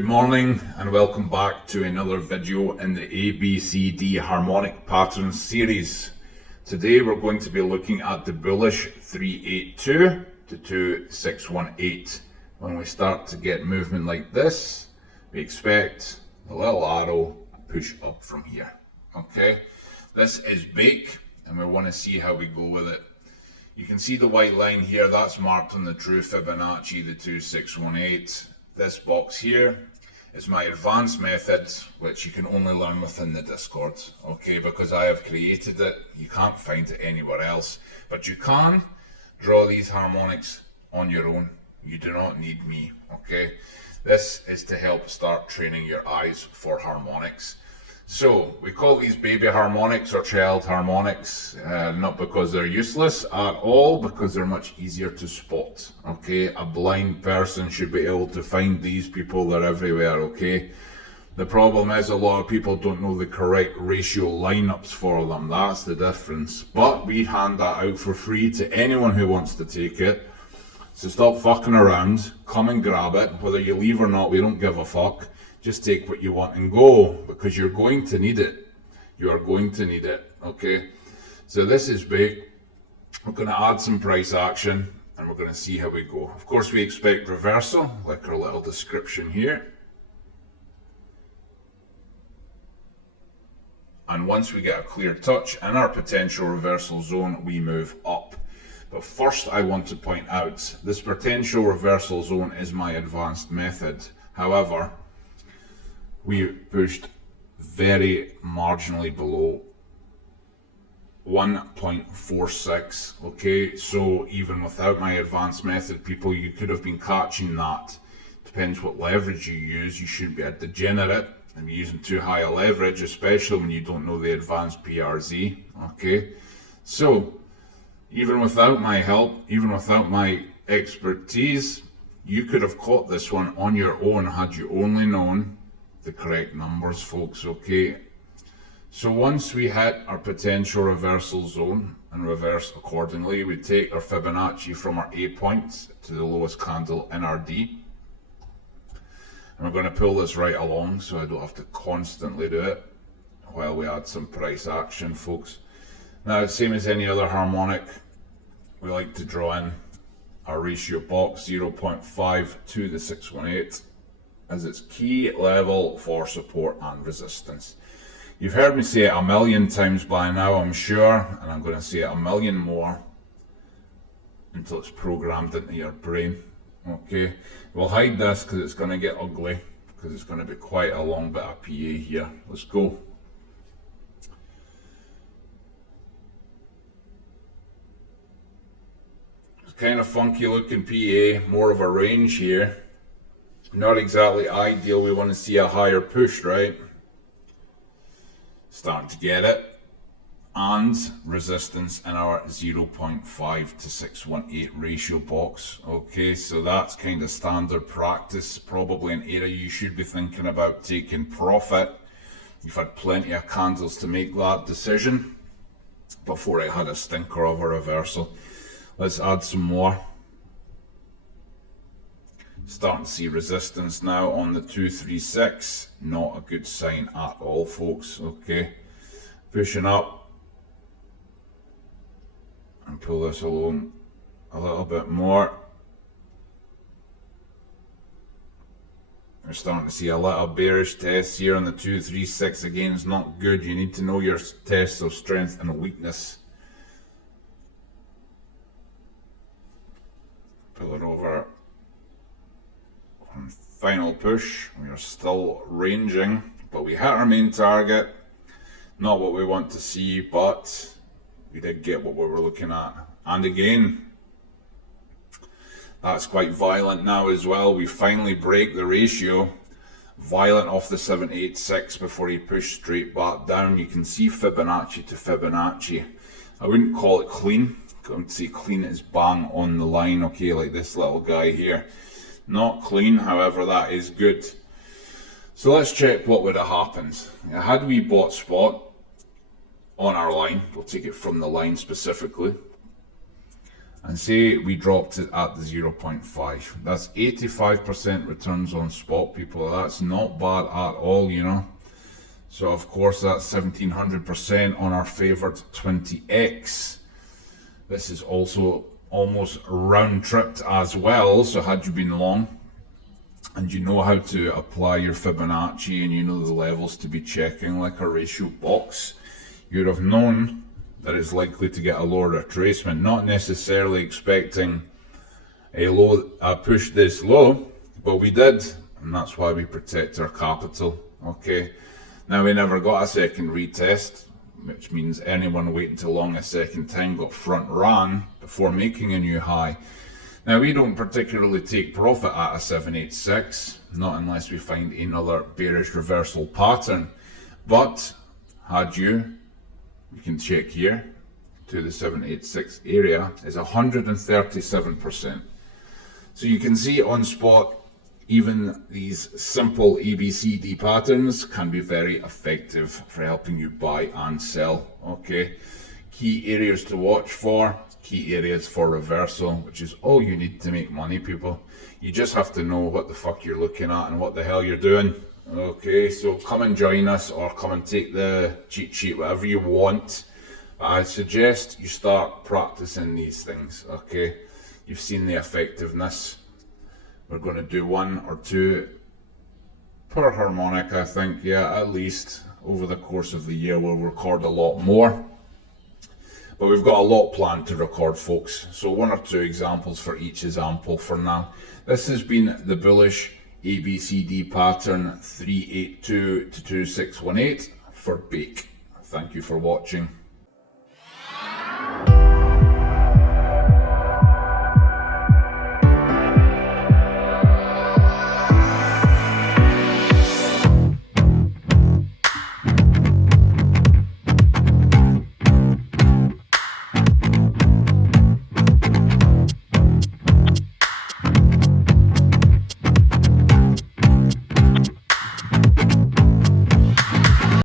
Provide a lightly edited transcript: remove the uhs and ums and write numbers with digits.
Good morning and welcome back to another video in the ABCD harmonic patterns series. Today we're going to be looking at the bullish 382 to 2618. When we start to get movement like this, we expect a little arrow push up from here. Okay, this is bake and we want to see how we go with it. You can see the white line here, that's marked on the true Fibonacci, the 2618. This box here is my advanced method, which you can only learn within the Discord, okay, because I have created it. You can't find it anywhere else, but you can draw these harmonics on your own. You do not need me, okay? This is to help start training your eyes for harmonics. So we call these baby harmonics or child harmonics, not because they're useless at all, because they're much easier to spot, okay? A blind person should be able to find these people, they're everywhere, okay? The problem is a lot of people don't know the correct ratio lineups for them, that's the difference. But we hand that out for free to anyone who wants to take it. So stop fucking around, come and grab it, whether you leave or not, we don't give a fuck. Just take what you want and go, because you're going to need it. You are going to need it, okay? So this is big. We're going to add some price action and we're going to see how we go. Of course, we expect reversal, like our little description here. And once we get a clear touch in our potential reversal zone, we move up. But first, I want to point out, this potential reversal zone is my advanced method. However, we pushed very marginally below 1.46, okay? So even without my advanced method, people, you could have been catching that. Depends what leverage you use. You shouldn't be a degenerate and be using too high a leverage, especially when you don't know the advanced PRZ, okay? So even without my help, even without my expertise, you could have caught this one on your own had you only known the correct numbers, folks, okay? So once we hit our potential reversal zone and reverse accordingly, we take our Fibonacci from our A point to the lowest candle in our D. And we're going to pull this right along so I don't have to constantly do it while we add some price action, folks. Now, same as any other harmonic, we like to draw in our ratio box 0.5 to the 618. As its key level for support and resistance. You've heard me say it a million times by now, I'm sure, and I'm going to say it a million more until it's programmed into your brain. Okay, we'll hide this because it's going to get ugly, because it's going to be quite a long bit of PA here. Let's go. It's kind of funky looking PA, more of a range here. Not exactly ideal, we want to see a higher push, right? Starting to get it. And resistance in our 0.5 to 618 ratio box. Okay, so that's kind of standard practice, probably an area you should be thinking about taking profit. You've had plenty of candles to make that decision before it had a stinker of a reversal. Let's add some more. Starting to see resistance now on the 236, not a good sign at all, folks, okay? Pushing up and pull this along a little bit more. We're starting to see a little bearish test here on the 236. Again, it's not good. You need to know your tests of strength and weakness. Pull it over. Final push, we are still ranging, but we hit our main target. Not what we want to see, but we did get what we were looking at. And again, that's quite violent now as well. We finally break the ratio. Violent off the 786 before he pushed straight back down. You can see Fibonacci to Fibonacci. I wouldn't call it clean. I would say clean is bang on the line, okay, like this little guy here. Not clean, however, that is good. So let's check what would have happened. Now, had we bought spot on our line, we'll take it from the line specifically, and say we dropped it at the 0.5. That's 85% returns on spot, people. That's not bad at all, you know. So of course that's 1700% on our favored 20x. This is also almost round tripped as well. So had you been long and you know how to apply your Fibonacci and you know the levels to be checking like a ratio box, you'd have known that it's likely to get a lower retracement, not necessarily expecting a push this low, but we did, and that's why we protect our capital. Okay, now we never got a second retest, which means anyone waiting too long a second time got front ran before making a new high. Now we don't particularly take profit at a 786, not unless we find another bearish reversal pattern, but had you can check here to the 786 area, is 137%. So you can see on spot, even these simple ABCD patterns can be very effective for helping you buy and sell. Okay, key areas to watch for, key areas for reversal, which is all you need to make money, people. You just have to know what the fuck you're looking at and what the hell you're doing. Okay, so come and join us or come and take the cheat sheet, whatever you want. I suggest you start practicing these things. Okay, you've seen the effectiveness. We're going to do 1 or 2 per harmonic, I think. Yeah, at least over the course of the year we'll record a lot more. But we've got a lot planned to record, folks. So 1 or 2 examples for each is ample for now. This has been the bullish ABCD pattern 382 to 2618 for Bake. Thank you for watching.